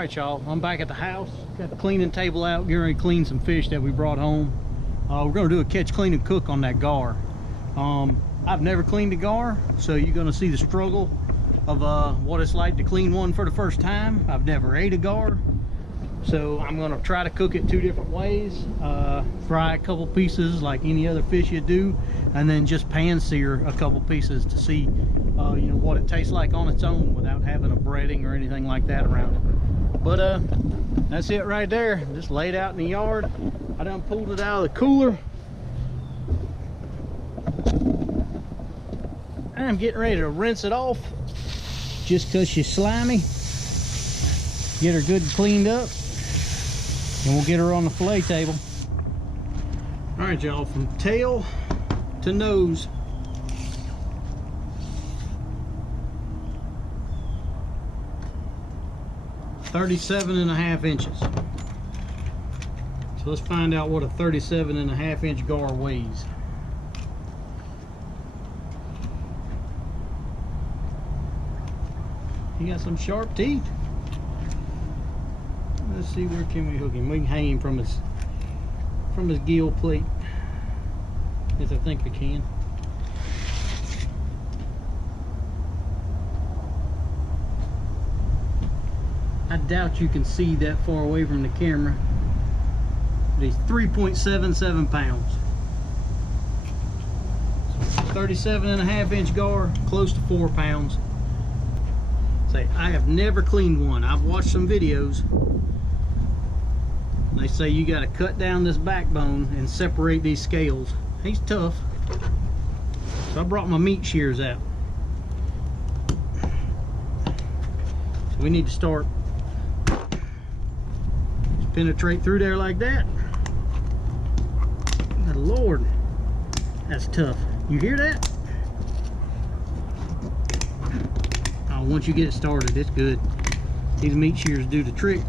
Alright y'all, I'm back at the house. Got the cleaning table out, getting ready to clean some fish that we brought home. We're going to do a catch, clean, and cook on that gar. I've never cleaned a gar, so you're going to see the struggle of what it's like to clean one for the first time. I've never ate a gar, so I'm going to try to cook it two different ways. Fry a couple pieces like any other fish you do, and then just pan sear a couple pieces to see you know, what it tastes like on its own without having a breading or anything like that around it. But that's it right there. Just laid out in the yard. I done pulled it out of the cooler. I'm getting ready to rinse it off just because she's slimy. Get her good and cleaned up, and we'll get her on the fillet table. All right, y'all, from tail to nose. .37.5 inches. So let's find out what a 37.5 inch gar weighs. He got some sharp teeth. Let's see, where can we hook him? We can hang him from his gill plate. Yes, I think we can. I doubt you can see that far away from the camera. But he's 3.77 pounds. 37.5 inch gar, close to 4 pounds. Say, I have never cleaned one. I've watched some videos. They say you got to cut down this backbone and separate these scales. He's tough. So I brought my meat shears out. So we need to start. Just penetrate through there like that. Good Lord, that's tough. You hear that? Oh, once you get it started, it's good. These meat shears do the trick.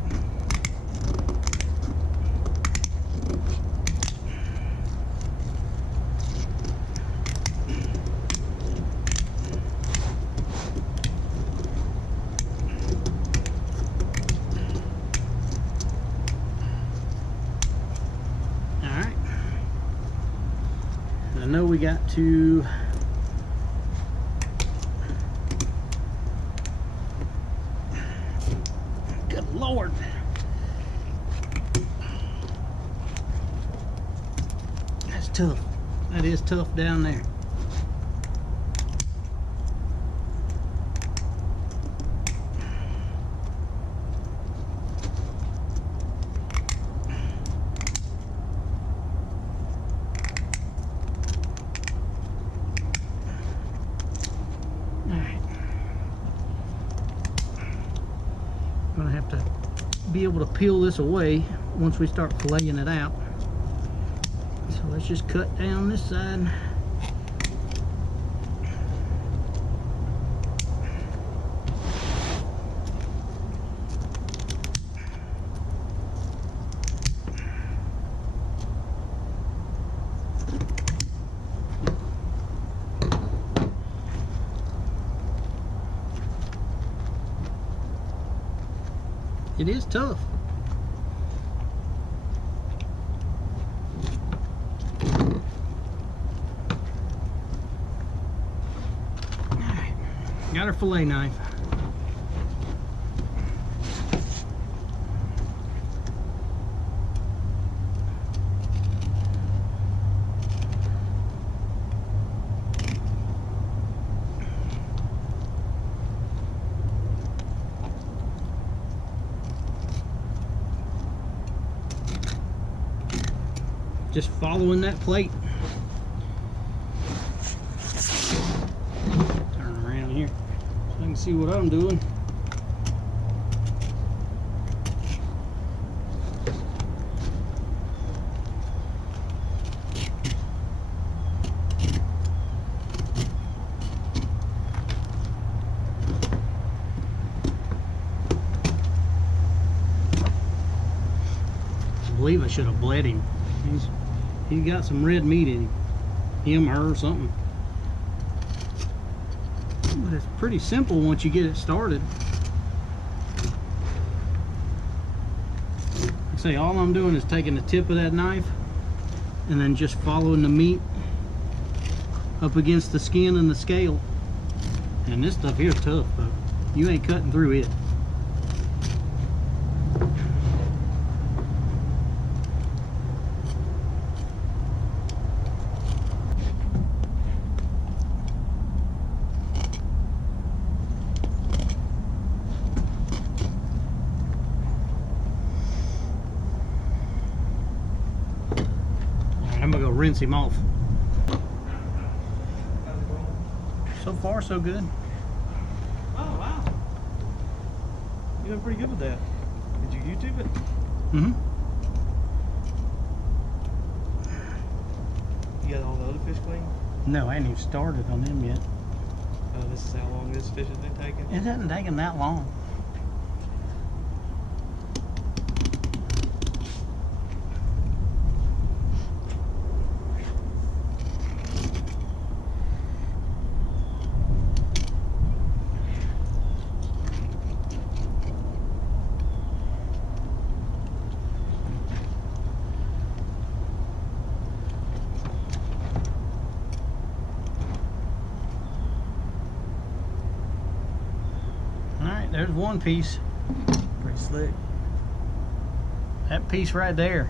I know we got to good Lord, that's tough. That is tough down there. Gonna have to be able to peel this away once we start filleting it out. So let's just cut down this side. It is tough. All right, got our fillet knife. Just following that plate. Turn around here so I can see what I'm doing. I believe I should have bled him. He's got some red meat in him, her, or something. But it's pretty simple once you get it started. say, all I'm doing is taking the tip of that knife and then just following the meat up against the skin and the scale. And this stuff here is tough, but you ain't cutting through it. I'm gonna go rinse him off. So far, so good. Oh, wow. You're doing pretty good with that. Did you YouTube it? Mm-hmm. You got all the other fish clean? No, I ain't even started on them yet. Oh, this is how long this fish has been taking? It doesn't take them that long. There's one piece. Pretty slick. That piece right there,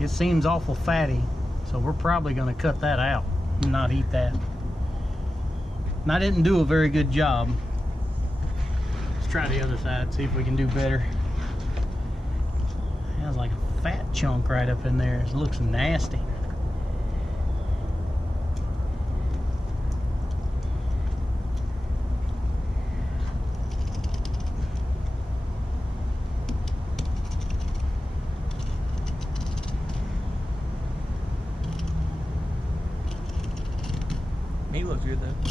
it seems awful fatty, so we're probably going to cut that out and not eat that. And I didn't do a very good job. Let's try the other side, see if we can do better. There's like a fat chunk right up in there. It looks nasty. Meat looks good though.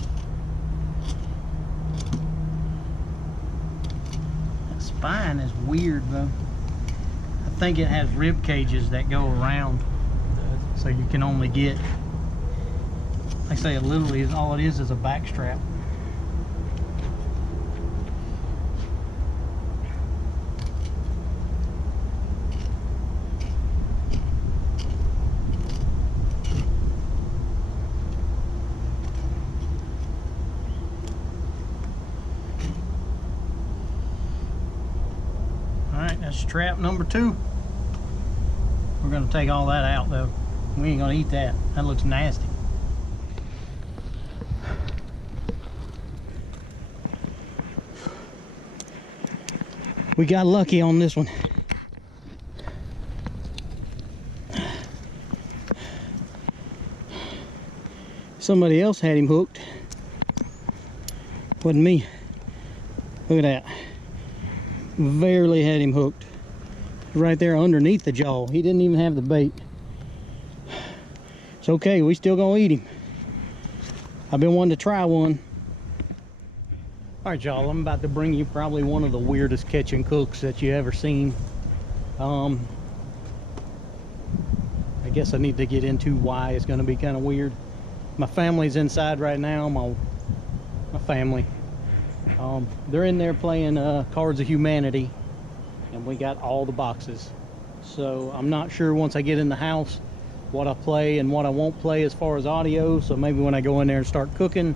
That spine is weird though. I think it has rib cages that go around, so you can only get, like I say, it literally is all it is a back strap. That's trap number 2. We're gonna take all that out though. We ain't gonna eat that. That looks nasty. We got lucky on this one. Somebody else had him hooked. Wasn't me. Look at that. Barely had him hooked. Right there underneath the jaw. He didn't even have the bait. It's okay, we still gonna eat him. I've been wanting to try one. Alright y'all, I'm about to bring you probably one of the weirdest catch and cooks that you ever seen. I guess I need to get into why it's gonna be kind of weird. My family's inside right now, my family. They're in there playing Cards of Humanity, and we got all the boxes. So I'm not sure once I get in the house what I play and what I won't play as far as audio. So maybe when I go in there and start cooking,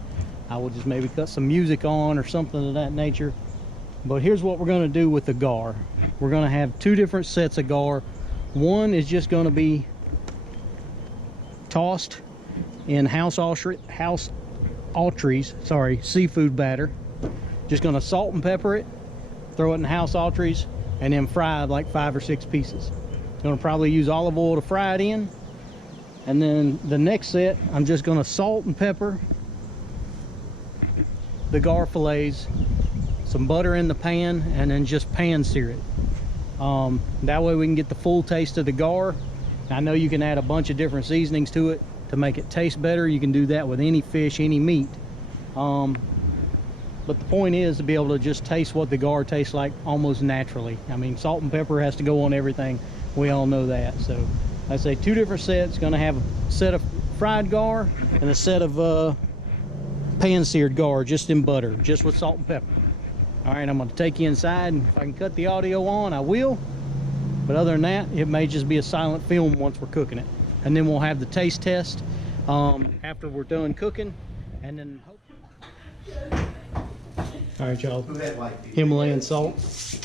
I will just maybe cut some music on or something of that nature. But here's what we're going to do with the gar. We're going to have 2 different sets of gar. One is just going to be tossed in Autry's seafood batter. Just gonna salt and pepper it, throw it in House Autry's, and then fry like 5 or 6 pieces. Gonna probably use olive oil to fry it in. And then the next set, I'm just gonna salt and pepper the gar fillets, some butter in the pan, and then just pan sear it. That way we can get the full taste of the gar. I know you can add a bunch of different seasonings to it to make it taste better. You can do that with any fish, any meat. But the point is to be able to just taste what the gar tastes like almost naturally. I mean, salt and pepper has to go on everything. We all know that. So I say 2 different sets. Gonna have a set of fried gar and a set of pan seared gar, just in butter, just with salt and pepper. All right, I'm gonna take you inside, and if I can cut the audio on, I will. But other than that, it may just be a silent film once we're cooking it. And then we'll have the taste test after we're done cooking. And then all right, y'all. Himalayan salt.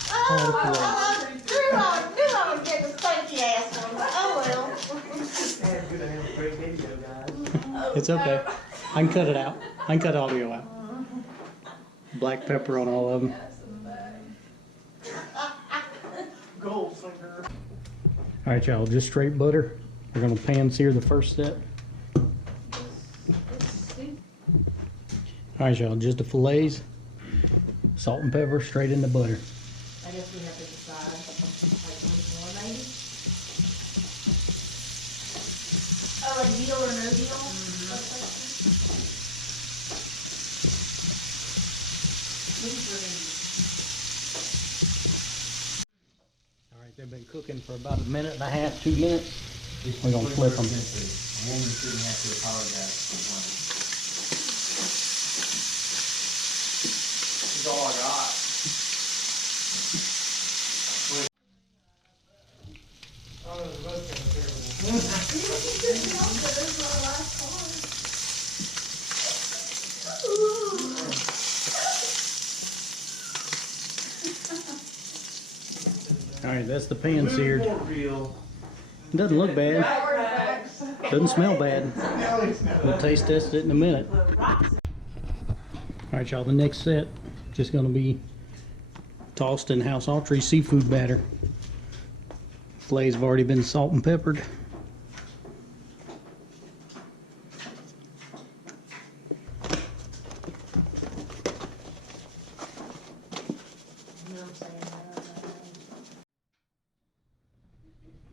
Oh, knew I was getting a spunky ass one. Oh well. It's okay. I can cut it out. I can cut audio out. Black pepper on all of them. Gold finger. All right, y'all, just straight butter. We're gonna pan sear the first step. All right, y'all, just the fillets, salt and pepper straight in the butter. I guess we have to decide, like, which one maybe? Oh, like deal or no deal? All right, they've been cooking for about a minute and a half, 2 minutes. We're gonna flip them. A woman shouldn't have to apologize for one. That's all I got. Oh, the rest of All right, that's the pan seared. Real. Doesn't look bad. Doesn't smell bad. We'll taste test it in a minute. All right, y'all, the next set just gonna be tossed in House Autry seafood batter. Fillets have already been salt and peppered.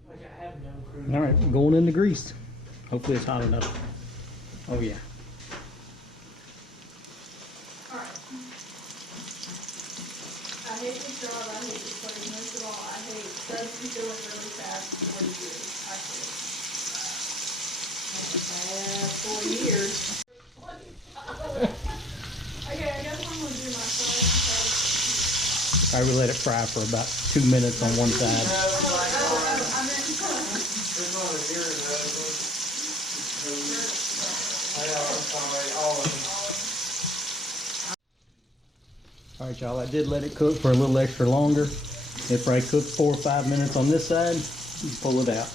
Like I have no clue. All right, going in the grease. Hopefully it's hot enough. Oh yeah. I hate this job, I hate this place, most of all, I hate substituting really fast before you do it. I hate it. That's bad 4 years. Okay, I guess I'm gonna do my first. I would let it fry for about 2 minutes on one side. I meant There's not a here I know, I'm sorry, all of them. All right, y'all, I did let it cook for a little extra longer. It probably cooked 4 or 5 minutes on this side. You pull it out.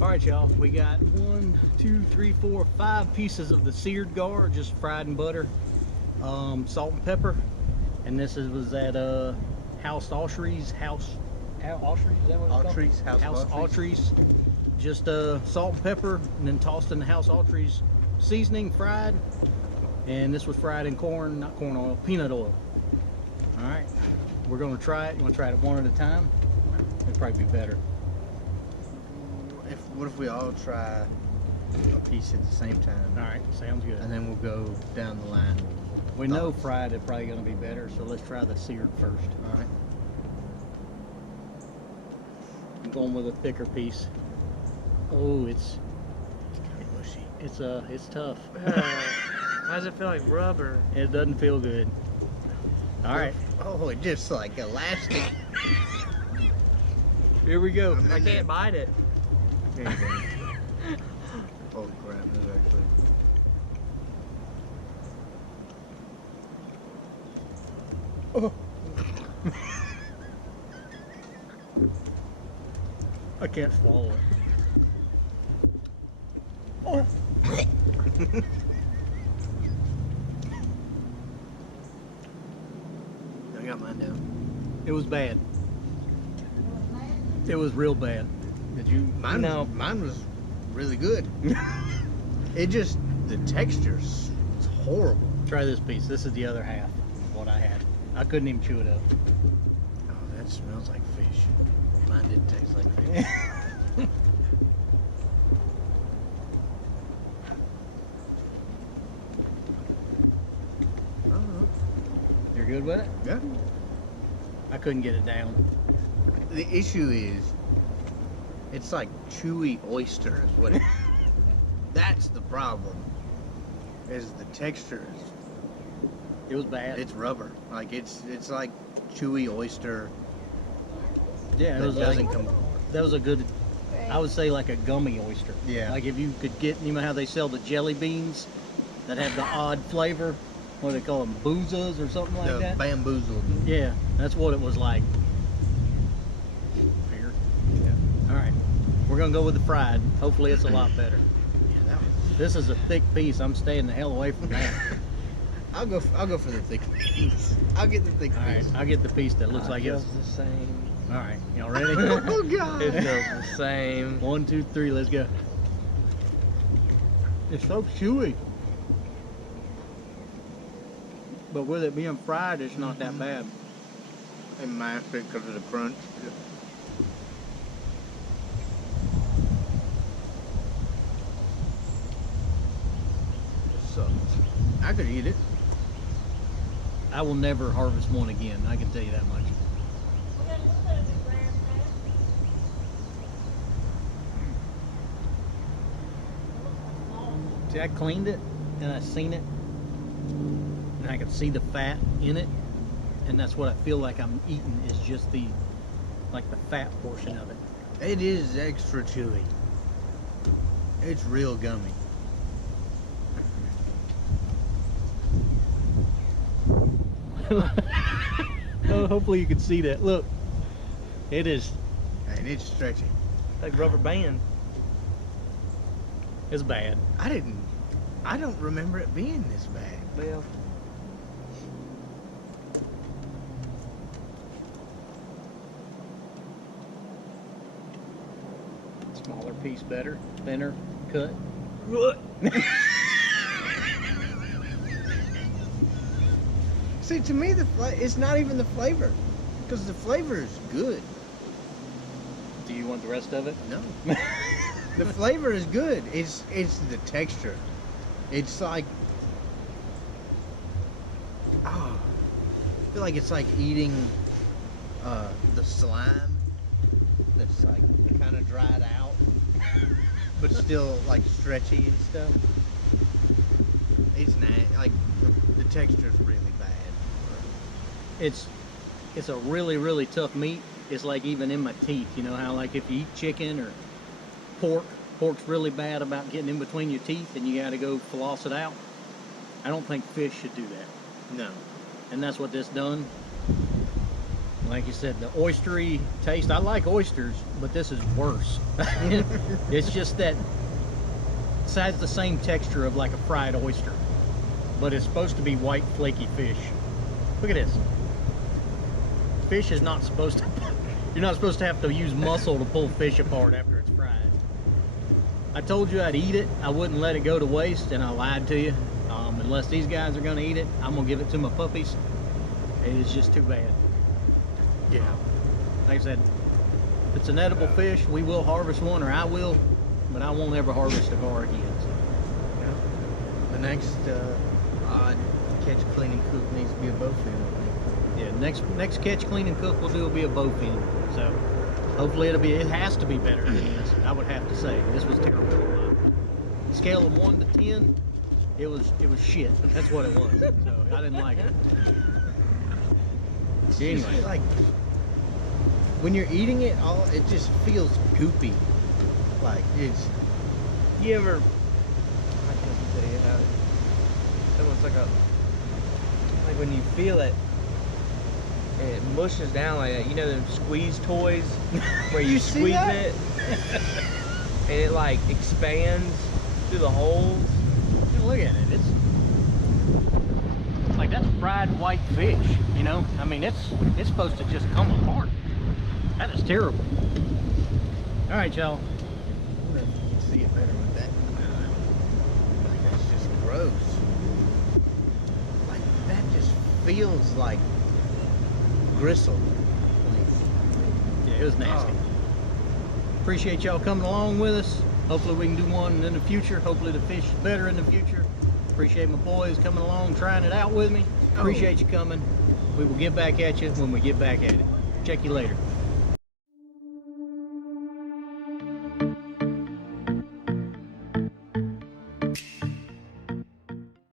All right, y'all, we got 1, 2, 3, 4, 5 pieces of the seared gar, just fried in butter, salt and pepper. And this was at House Autry's. House Autry's, is that what it's Autry's, called? House Autry's. Just salt and pepper, and then tossed in the House Autry's seasoning, fried. And this was fried in corn, not corn oil, peanut oil. All right, we're gonna try it. You wanna try it one at a time? It'd probably be better. What if we all try a piece at the same time? All right, sounds good. And then we'll go down the line. We know fried is probably gonna be better, so let's try the seared first. All right. I'm going with a thicker piece. Oh, it's Mushy. it's tough. Why does it feel like rubber? It doesn't feel good. All right, Oh, it just like elastic. here we go. I can't bite it. Here you go. Holy crap, this is actually. Oh. I can't swallow it. Oh. I got mine down. It was bad. It was real bad. Did you? Mine was really good. It just, the texture's it's horrible. Try this piece. This is the other half of what I had. I couldn't even chew it up. Oh, that smells like fish. Mine didn't taste like fish. You're good with it? Yeah. I couldn't get it down. The issue is, it's like chewy oyster is what it, that's the problem. Is the texture is, It was bad. it's rubber. Like it's like chewy oyster Yeah, it that was doesn't like, come. that was a good, I would say like a gummy oyster. Yeah. Like if you could get, you know how they sell the jelly beans that have the odd flavor? What do they call them? Boozas or something like The that? bamboozled. Yeah, that's what it was like. Here. Yeah. All right, we're gonna go with the fried. Hopefully it's a lot better. Yeah, that was. This is a thick piece. I'm staying the hell away from that. I'll go for the thick piece. I'll get the thick All right, piece. I'll get the piece that looks like feels it's. the same. All right, y'all ready? Oh God. It feels the same. 1, 2, 3, let's go. It's so chewy. But with it being fried, it's not that bad. In my aspect, because of the crunch. So, I could eat it. I will never harvest one again. I can tell you that much. We got a little bit of the grass there. See, I cleaned it and I seen it, and I could see the fat in it, and that's what I feel like I'm eating is just the, like the fat portion of it. It is extra chewy. It's real gummy. Oh, hopefully you can see that. Look, it is. And it's stretchy. Like rubber band. It's bad. I don't remember it being this bad. Well, Smaller piece, better, thinner cut. See, to me, it's not even the flavor. Because the flavor is good. Do you want the rest of it? No. The flavor is good. It's the texture. It's like, I feel like it's like eating the slime that's like kind of dried out, but still like stretchy and stuff. It's not like the texture's really bad. It's a really, really tough meat. It's like even in my teeth. You know how like if you eat chicken or pork's really bad about getting in between your teeth and you got to go floss it out. I don't think fish should do that. No. And that's what this done. Like you said, the oystery taste. I like oysters, but this is worse. It's just that it has the same texture of like a fried oyster, but it's supposed to be white flaky fish. Look at this. Fish is not supposed to. You're not supposed to have to use muscle to pull fish apart after it's fried. I told you I'd eat it. I wouldn't let it go to waste, and I lied to you. Unless these guys are going to eat it, I'm going to give it to my puppies. It is just too bad. Yeah. Like I said, if it's an edible fish, we will harvest one, or I will, but I won't ever harvest a gar again. So. The next odd catch, clean, and cook needs to be a bowfin. Yeah, next catch, clean, and cook we'll do will be a bowfin. So hopefully it has to be better than this. I would have to say this was terrible. Scale of 1 to 10, it was shit. That's what it was. So I didn't like it. Anyway, Like when you're eating it, it just feels goopy. Like it's. you ever? I can't tell you how. It's almost like when you feel it, and it mushes down like that. You know them squeeze toys where you see squeeze that? it, and it like expands through the holes. look at it. It's like that's fried white fish. You know, I mean it's supposed to just come apart. That is terrible. All right, y'all. I wonder if you can see it better with that. Like that's just gross. Like that just feels like gristle. Yeah, it was nasty. Appreciate y'all coming along with us. Hopefully we can do one in the future. Hopefully the fish is better in the future. Appreciate my boys coming along, trying it out with me. Appreciate you coming. We will get back at you when we get back at it. Check you later.